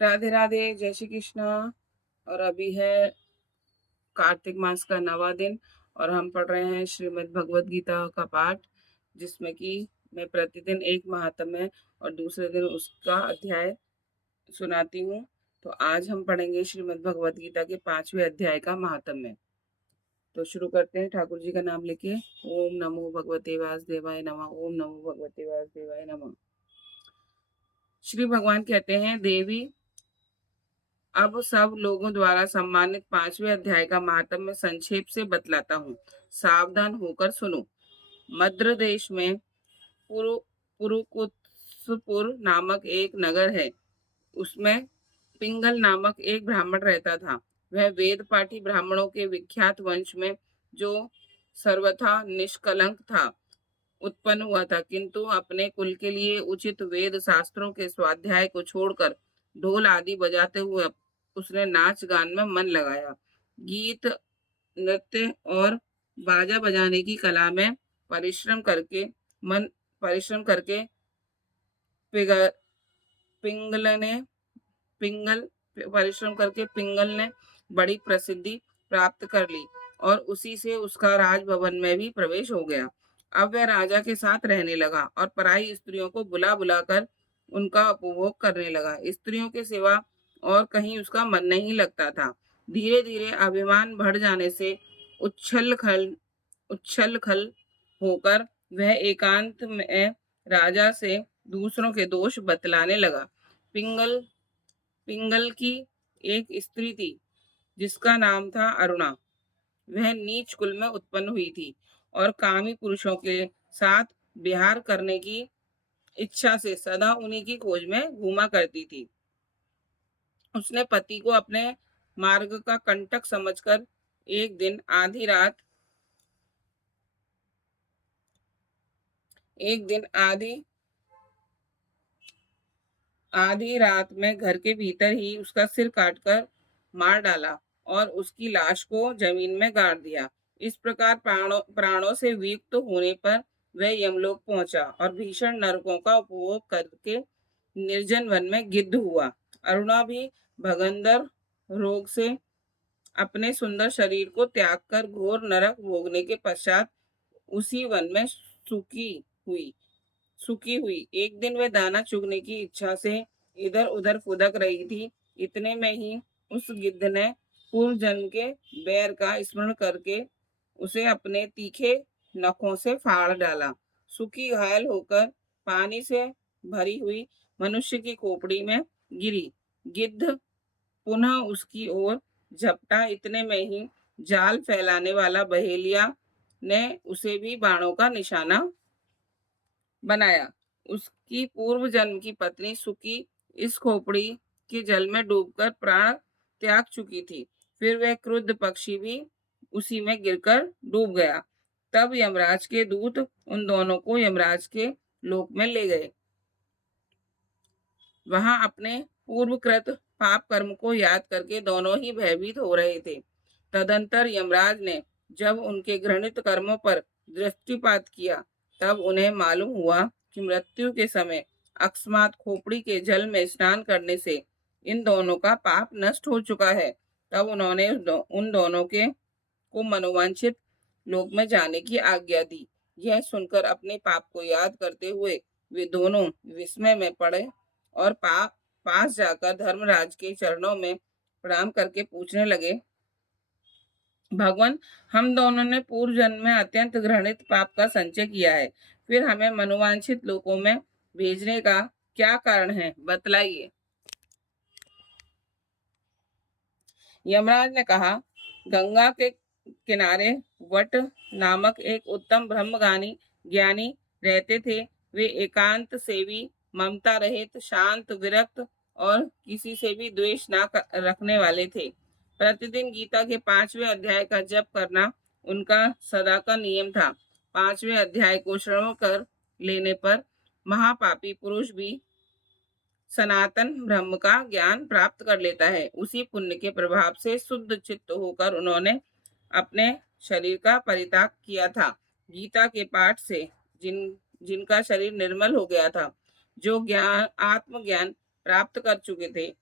राधे राधे, जय श्री कृष्णा। और अभी है कार्तिक मास का 9वां दिन और हम पढ़ रहे हैं श्रीमद् भगवद गीता का पाठ, जिसमें कि मैं प्रतिदिन एक महात्म्य और दूसरे दिन उसका अध्याय सुनाती हूँ। तो आज हम पढ़ेंगे श्रीमद् भगवद गीता के 5वें अध्याय का महात्म्य। तो शुरू करते हैं ठाकुर जी का नाम लेके। ओम नमो भगवते वासुदेवाय नमः। ओम नमो भगवते वासुदेवाय नमः। श्री भगवान कहते हैं, देवी अब सब लोगों द्वारा सम्मानित 5वें अध्याय का महात्म्य संक्षेप से बतलाता हूँ, सावधान होकर सुनो। मद्र देश में पुरुकुत्सपुर नामक एक नगर है। उसमें पिंगल नामक एक ब्राह्मण रहता था। वह वेद पाठी ब्राह्मणों के विख्यात वंश में, जो सर्वथा निष्कलंक था, उत्पन्न हुआ था, किंतु अपने कुल के लिए उचित वेद शास्त्रों के स्वाध्याय को छोड़कर ढोल आदि बजाते हुए उसने नाच गान में मन लगाया। गीत, नृत्य और बाजा बजाने की कला में परिश्रम करके मन परिश्रम करके पिंगल ने पिंगल परिश्रम करके पिंगल ने बड़ी प्रसिद्धि प्राप्त कर ली और उसी से उसका राजभवन में भी प्रवेश हो गया। अब वह राजा के साथ रहने लगा और पराई स्त्रियों को बुला बुलाकर उनका उपभोग करने लगा। स्त्रियों के सिवा और कहीं उसका मन नहीं लगता था। धीरे धीरे अभिमान बढ़ जाने से उच्छल खल होकर वह एकांत में राजा से दूसरों के दोष बतलाने लगा। पिंगल पिंगल की एक स्त्री थी जिसका नाम था अरुणा। वह नीच कुल में उत्पन्न हुई थी और कामी पुरुषों के साथ विहार करने की इच्छा से सदा उन्हीं की खोज में घूमा करती थी। उसने पति को अपने मार्ग का कंटक समझकर एक दिन आधी रात में घर के भीतर ही उसका सिर काटकर मार डाला और उसकी लाश को जमीन में गाड़ दिया। इस प्रकार प्राणों से वियुक्त होने पर वह यमलोक पहुंचा और भीषण नरकों का उपभोग करके निर्जन वन में गिद्ध हुआ। अरुणा भी भगंदर रोग से अपने सुंदर शरीर को त्याग कर घोर नरक भोगने के पश्चात उसी वन में सुखी हुई। एक दिन वह दाना चुगने की इच्छा से इधर उधर फुदक रही थी। इतने में ही उस गिद्ध ने पूर्व जन्म के बैर का स्मरण करके उसे अपने तीखे नखों से फाड़ डाला। सुखी घायल होकर पानी से भरी हुई मनुष्य की खोपड़ी में गिरी। गिद्ध पुनः उसकी ओर झपटा। इतने में ही जाल फैलाने वाला बहेलिया ने उसे भी बाणों का निशाना बनाया। उसकी पूर्व जन्म की पत्नी सुकी इस खोपड़ी के जल में डूबकर प्राण त्याग चुकी थी। फिर वह क्रुद्ध पक्षी भी उसी में गिरकर डूब गया। तब यमराज के दूत उन दोनों को यमराज के लोक में ले गए। वहां अपने पूर्वकृत पाप कर्म को याद करके दोनों ही भयभीत हो रहे थे। तदंतर यमराज ने जब उनके घृणित कर्मों पर दृष्टिपात किया, तब उन्हें मालूम हुआ कि मृत्यु के समय अकस्मात खोपड़ी के जल में स्नान करने से इन दोनों का पाप नष्ट हो चुका है। तब उन्होंने उन दोनों के को मनोवांछित लोक में जाने की आज्ञा दी। यह सुनकर अपने पाप को याद करते हुए वे दोनों विस्मय में पड़े और पास जाकर धर्मराज के चरणों में प्रणाम करके पूछने लगे, भगवान, हम दोनों ने पूर्व जन्म में अत्यंत घृणित पाप का संचय किया है, फिर हमें मनोवांछित लोकों में भेजने का क्या कारण है, बतलाइए। यमराज ने कहा, गंगा के किनारे वट नामक एक उत्तम ब्रह्मगानी ज्ञानी रहते थे। वे एकांत सेवी, ममता रहित, शांत, विरक्त और किसी से भी द्वेष न रखने वाले थे। प्रतिदिन गीता के 5वें अध्याय का जप करना उनका सदा का नियम था। 5वें अध्याय को श्रवण कर लेने पर महापापी पुरुष भी सनातन ब्रह्म का ज्ञान प्राप्त कर लेता है। उसी पुण्य के प्रभाव से शुद्ध चित्त होकर उन्होंने अपने शरीर का परित्याग किया था। गीता के पाठ से जिनका शरीर निर्मल हो गया था, जो आत्मज्ञान प्राप्त कर चुके थे,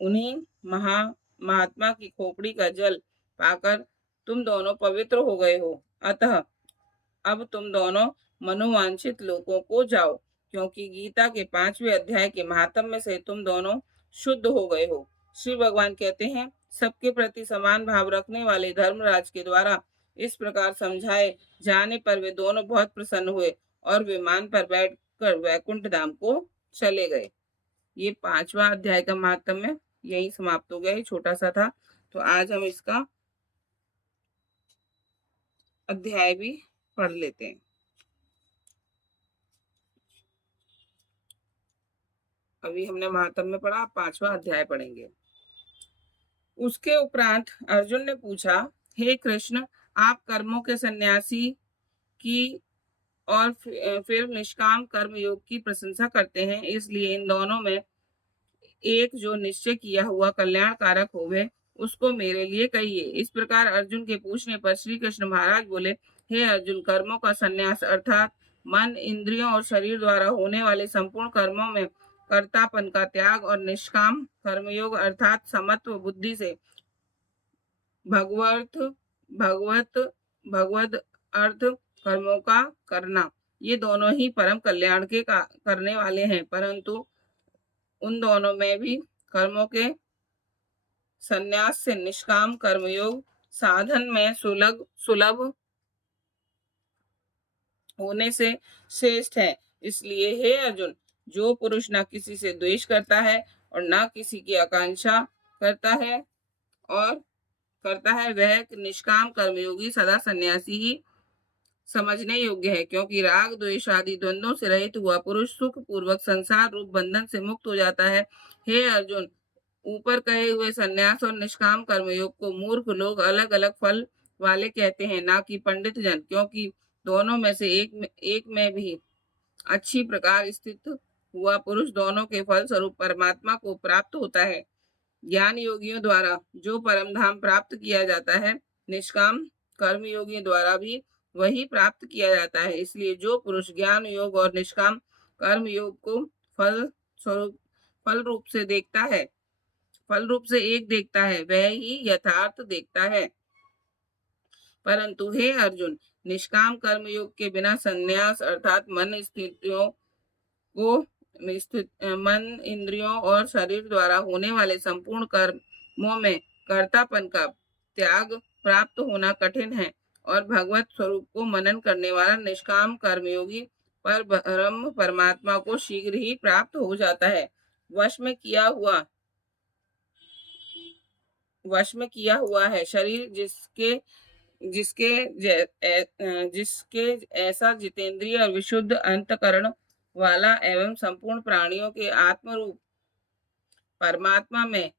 उन्हीं महात्मा की खोपड़ी का जल पाकर तुम दोनों पवित्र हो गए हो। अतः अब तुम दोनों मनोवांछित लोगों को जाओ, क्योंकि गीता के 5वें अध्याय के महात्म्य से तुम दोनों शुद्ध हो गए हो। श्री भगवान कहते हैं, सबके प्रति समान भाव रखने वाले धर्मराज के द्वारा इस प्रकार समझाए जाने पर वे दोनों बहुत प्रसन्न हुए और विमान पर बैठकर वैकुंठ धाम को चले गए। ये 5वां अध्याय का महात्म्य यही समाप्त हो गया। ये छोटा सा था, तो आज हम इसका अध्याय भी पढ़ लेते हैं। अभी हमने महात्म्य पढ़ा, 5वां अध्याय पढ़ेंगे। उसके उपरांत अर्जुन ने पूछा, हे कृष्ण, आप कर्मों के सन्यासी की और फिर निष्काम कर्म योग की प्रशंसा करते हैं, इसलिए इन दोनों में एक जो निश्चय किया हुआ कल्याणकारक होवे उसको मेरे लिए कहिए। इस प्रकार अर्जुन के पूछने पर श्री कृष्ण महाराज बोले, हे अर्जुन, कर्मों का संन्यास अर्थात मन, इंद्रियों और शरीर द्वारा होने वाले संपूर्ण कर्मों में कर्तापन का त्याग और निष्काम कर्मयोग अर्थात समत्व बुद्धि से भगवत भगवत भगवत अर्थ कर्मों का करना, ये दोनों ही परम कल्याण के करने वाले हैं। परंतु उन दोनों में भी कर्मों के संन्यास से निष्काम कर्मयोग साधन में सुलभ सुलभ होने से श्रेष्ठ है। इसलिए हे अर्जुन, जो पुरुष न किसी से द्वेष करता है और न किसी की आकांक्षा करता है वह निष्काम कर्मयोगी सदा सन्यासी ही समझने योग्य है, क्योंकि राग द्वेष आदि द्वंद्वों से रहित हुआ पुरुष सुख पूर्वक संसार रूप बंधन से मुक्त हो जाता है। हे अर्जुन, ऊपर कहे हुए संन्यास और निष्काम कर्मयोग को मूर्ख लोग अलग अलग फल वाले कहते हैं, ना कि पंडित जन, क्योंकि दोनों में से एक में भी अच्छी प्रकार स्थित हुआ पुरुष दोनों के फल स्वरूप परमात्मा को प्राप्त होता है। ज्ञान योगियों द्वारा जो परम धाम प्राप्त किया जाता है, निष्काम कर्म योगियों द्वारा भी वही प्राप्त किया जाता है। इसलिए जो पुरुष ज्ञान योग और निष्काम कर्म योग को फल रूप से एक देखता है, वह ही यथार्थ देखता है। परंतु हे अर्जुन, निष्काम कर्म योग के बिना संन्यास अर्थात मन, इंद्रियों और शरीर द्वारा होने वाले संपूर्ण कर्मों में कर्तापन का त्याग प्राप्त होना कठिन है, और भगवत स्वरूप को मनन करने वाला निष्काम कर्मयोगी पर ब्रह्म परमात्मा को शीघ्र ही प्राप्त हो जाता है। वश में किया हुआ है शरीर जिसके ऐसा जितेंद्रिय और विशुद्ध अंतकरण वाला एवं संपूर्ण प्राणियों के आत्मरूप परमात्मा में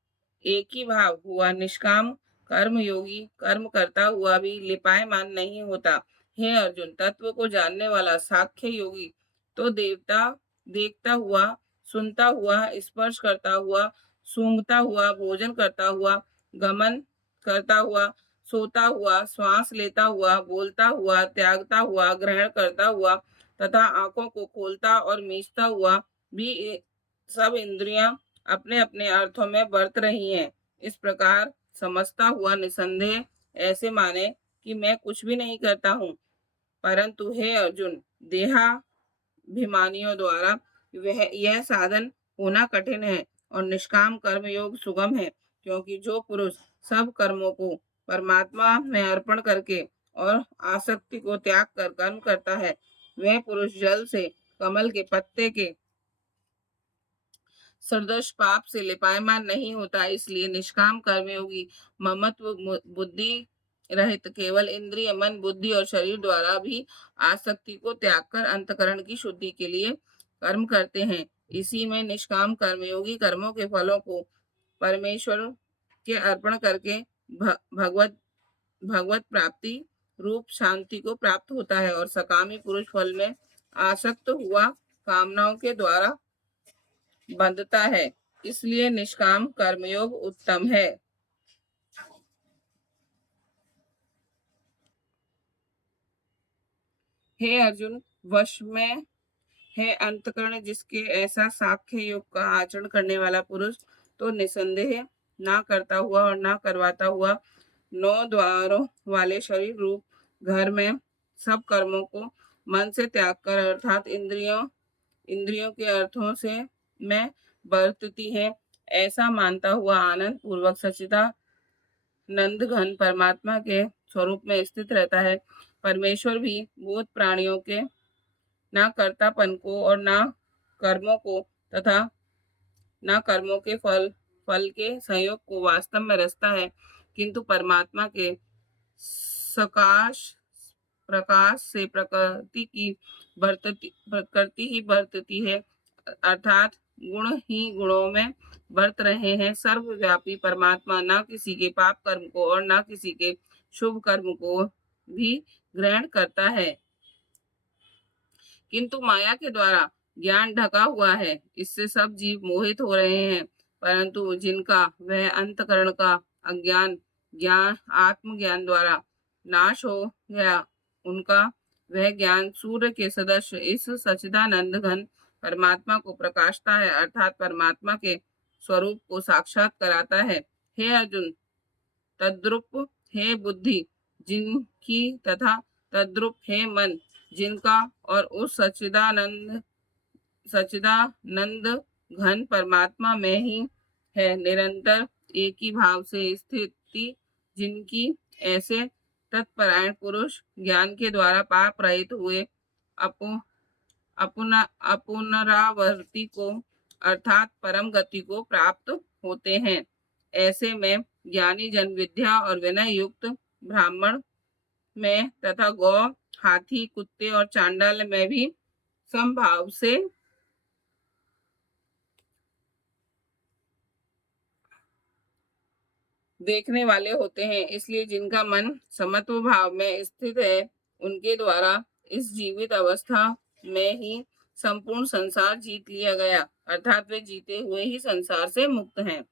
एक ही भाव हुआ निष्काम कर्म योगी कर्म करता हुआ भी लिपायमान नहीं होता। हे अर्जुन, तत्व को जानने वाला साख्य योगी तो देखता हुआ, सुनता हुआ, स्पर्श करता हुआ, सूंघता हुआ, भोजन करता हुआ, गमन करता हुआ, सोता हुआ, श्वास लेता हुआ, बोलता हुआ, त्यागता हुआ, ग्रहण करता हुआ तथा आंखों को खोलता और मीचता हुआ भी सब इंद्रियां अपने अपने अर्थों में बरत रही हैं। इस प्रकार समझता हुआ निसंदेह ऐसे माने कि मैं कुछ भी नहीं करता हूँ। परंतु हे अर्जुन, देहाभिमानियों द्वारा यह साधन होना कठिन है और निष्काम कर्म योग सुगम है, क्योंकि जो पुरुष सब कर्मों को परमात्मा में अर्पण करके और आसक्ति को त्याग कर कर्म करता है, वह पुरुष जल से कमल के पत्ते के सदृश पाप से लिपायमान नहीं होता। इसलिए निष्काम कर्मयोगी ममत्व बुद्धि रहित केवल इंद्रिय, मन, बुद्धि और शरीर द्वारा भी आसक्ति को त्याग कर अंतकरण की शुद्धि के लिए कर्म करते हैं। इसी में निष्काम कर्मयोगी कर्मों के फलों को परमेश्वर के अर्पण करके भगवत भगवत प्राप्ति रूप शांति को प्राप्त होता है, और सकामी पुरुष फल में आसक्त हुआ कामनाओं के द्वारा बंधता है। इसलिए निष्काम कर्मयोग उत्तम है। हे अर्जुन, वश में है अंतकरण जिसके ऐसा साख्य योग का आचरण करने वाला पुरुष तो निसंदेह ना करता हुआ और ना करवाता हुआ 9 द्वारों वाले शरीर रूप घर में सब कर्मों को मन से त्याग कर अर्थात इंद्रियों के अर्थों से मैं बरतती है, ऐसा मानता हुआ आनंद पूर्वक सच्चिदानंद घन परमात्मा के स्वरूप में स्थित रहता है। परमेश्वर भी भूत प्राणियों के ना कर्तापन को और ना कर्मों को तथा ना कर्मों के फल के संयोग को वास्तव में रचता है, किंतु परमात्मा के सकाश प्रकाश से प्रकृति ही बरतती है, अर्थात गुण ही गुणों में बरत रहे हैं। सर्वव्यापी परमात्मा ना किसी के पाप कर्म को और ना किसी के शुभ कर्म को भी ग्रहण करता है, किंतु माया के द्वारा ज्ञान ढका हुआ है, इससे सब जीव मोहित हो रहे हैं। परंतु जिनका वह अंतकरण का अज्ञान ज्ञान आत्मज्ञान द्वारा नाश हो गया, उनका वह ज्ञान सूर्य के सदस्य इस सच्चिदानंद घन परमात्मा को प्रकाशता है, अर्थात परमात्मा के स्वरूप को साक्षात कराता है। हे अर्जुन, तद्रूप हे बुद्धि जिनकी तथा तद्रूप हे मन जिनका और उस सच्चिदानंद घन परमात्मा में ही है निरंतर एक ही भाव से स्थिति जिनकी, ऐसे तत्परायण पुरुष ज्ञान के द्वारा पाप रहित हुए अपुनरावर्ती को अर्थात परम गति को प्राप्त होते हैं। ऐसे में ज्ञानी जन विद्या और विनय युक्त ब्राह्मण में तथा गौ हाथी कुत्ते और चांडाल में भी समभाव से देखने वाले होते हैं। इसलिए जिनका मन समत्व भाव में स्थित है, उनके द्वारा इस जीवित अवस्था में ही संपूर्ण संसार जीत लिया गया, अर्थात वे जीते हुए ही संसार से मुक्त हैं,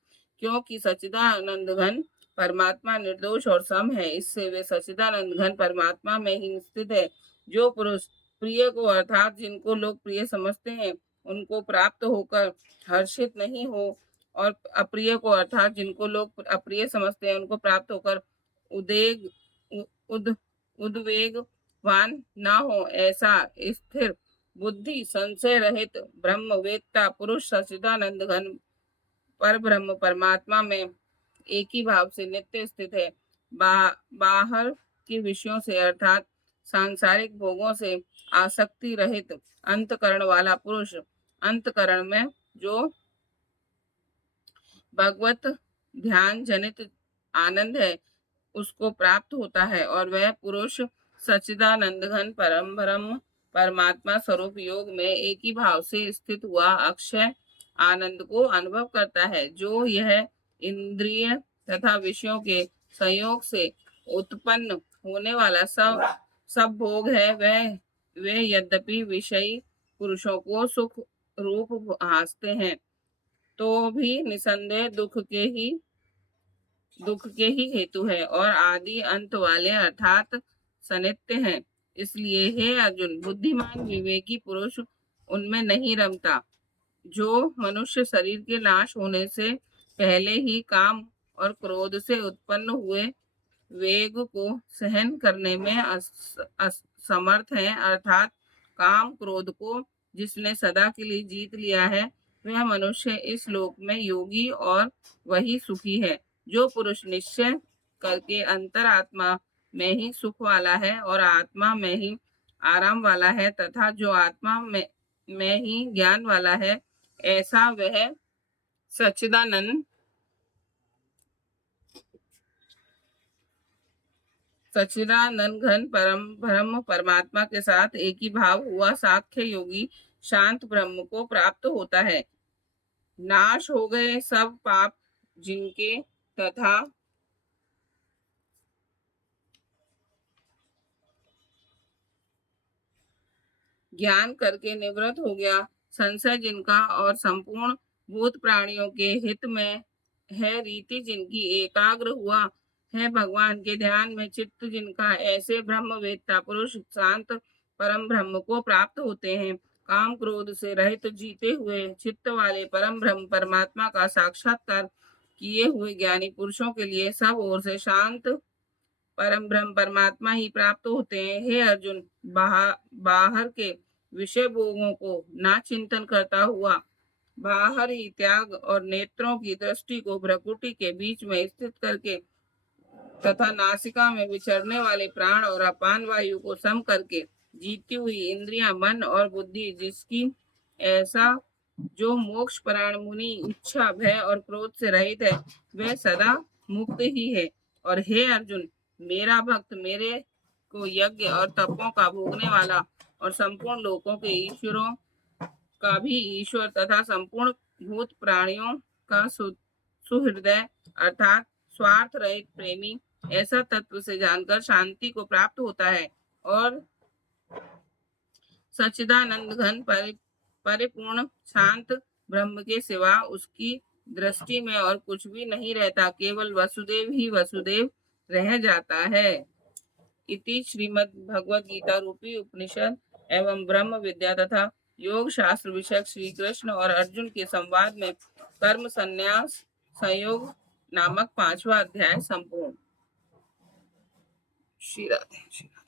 क्योंकि सच्चिदानंद घन परमात्मा निर्दोष और सम है। इससे वे सच्चिदानंद घन परमात्मा में ही स्थित है। जो पुरुष प्रिय को अर्थात जिनको लोग प्रिय समझते हैं उनको प्राप्त होकर हर्षित नहीं हो और अप्रिय को अर्थात जिनको लोग अप्रिय समझते हैं उनको प्राप्त होकर उदेग उद उद्वेगवान ना हो, ऐसा स्थिर बुद्धि संशय रहित ब्रह्मवेत्ता पुरुष सच्चिदानंद घन पर ब्रह्म परमात्मा में एक ही भाव से नित्य स्थित है। बाहर के विषयों से अर्थात सांसारिक भोगों से आसक्ति रहित अंतकरण वाला पुरुष अंतकरण में जो भगवत ध्यान जनित आनंद है उसको प्राप्त होता है, और वह पुरुष सच्चिदानंद घन परम ब्रह्म परमात्मा स्वरूप योग में एक ही भाव से स्थित हुआ अक्षय आनंद को अनुभव करता है। जो यह इंद्रिय तथा विषयों के संयोग से उत्पन्न होने वाला सब भोग है, वे यद्यपि विषयी पुरुषों को सुख रूप भासते हैं, तो भी निसंदेह दुख के ही हेतु है और आदि अंत वाले अर्थात सनित्य हैं। इसलिए हे अर्जुन, बुद्धिमान विवेकी पुरुष उनमें नहीं रमता। जो मनुष्य शरीर के नाश होने से पहले ही काम और क्रोध से उत्पन्न हुए वेग को सहन करने में असमर्थ है, अर्थात काम क्रोध को जिसने सदा के लिए जीत लिया है, वह मनुष्य इस लोक में योगी और वही सुखी है। जो पुरुष निश्चय करके अंतरात्मा में ही सुख वाला है और आत्मा में ही आराम वाला है तथा जो आत्मा में ही ज्ञान वाला है, ऐसा वह सच्चिदानंद घन परम ब्रह्म परमात्मा के साथ एक ही भाव हुआ साख्य योगी शांत ब्रह्म को प्राप्त होता है। नाश हो गए सब पाप जिनके तथा ज्ञान करके निवृत्त हो गया संशय जिनका और संपूर्ण भूत प्राणियों के हित में है रीति जिनकी एकाग्र हुआ है भगवान के ध्यान में चित्त जिनका, ऐसे ब्रह्मवेत्ता पुरुष शांत परम ब्रह्म को प्राप्त होते हैं। काम क्रोध से रहित जीते हुए चित्त वाले परम ब्रह्म परमात्मा का साक्षात्कार किए हुए ज्ञानी पुरुषों के लिए सब ओर से शांत परम ब्रह्म परमात्मा ही प्राप्त होते हैं। हे अर्जुन, बाहर के विषय भोगों को ना चिंतन करता हुआ बाहर ही त्याग और नेत्रों की दृष्टि को भ्रकुटी के बीच में स्थित करके तथा नासिका में विचरने वाले प्राण और अपान वायु को सम करके जीती हुई इंद्रियां, मन और बुद्धि जिसकी ऐसा जो मोक्ष परायण मुनि इच्छा, भय और क्रोध से रहित है, वह सदा मुक्त ही है। और हे अर्जुन, मेरा भक्त मेरे को यज्ञ और तपों का भोगने वाला और संपूर्ण लोकों के ईश्वरों का भी ईश्वर तथा संपूर्ण भूत प्राणियों का सुहृदय अर्थात स्वार्थ रहित प्रेमी ऐसा तत्व से जानकर शांति को प्राप्त होता है और सच्चिदानंद घन परिपूर्ण शांत ब्रह्म के सिवा उसकी दृष्टि में और कुछ भी नहीं रहता, केवल वसुदेव ही वसुदेव रह जाता है। इति श्रीमद् भगवद गीता रूपी उपनिषद एवं ब्रह्म विद्या तथा योग शास्त्र विषयक श्री कृष्ण और अर्जुन के संवाद में कर्म संन्यास संयोग नामक 5वां अध्याय संपूर्ण। श्री राधे।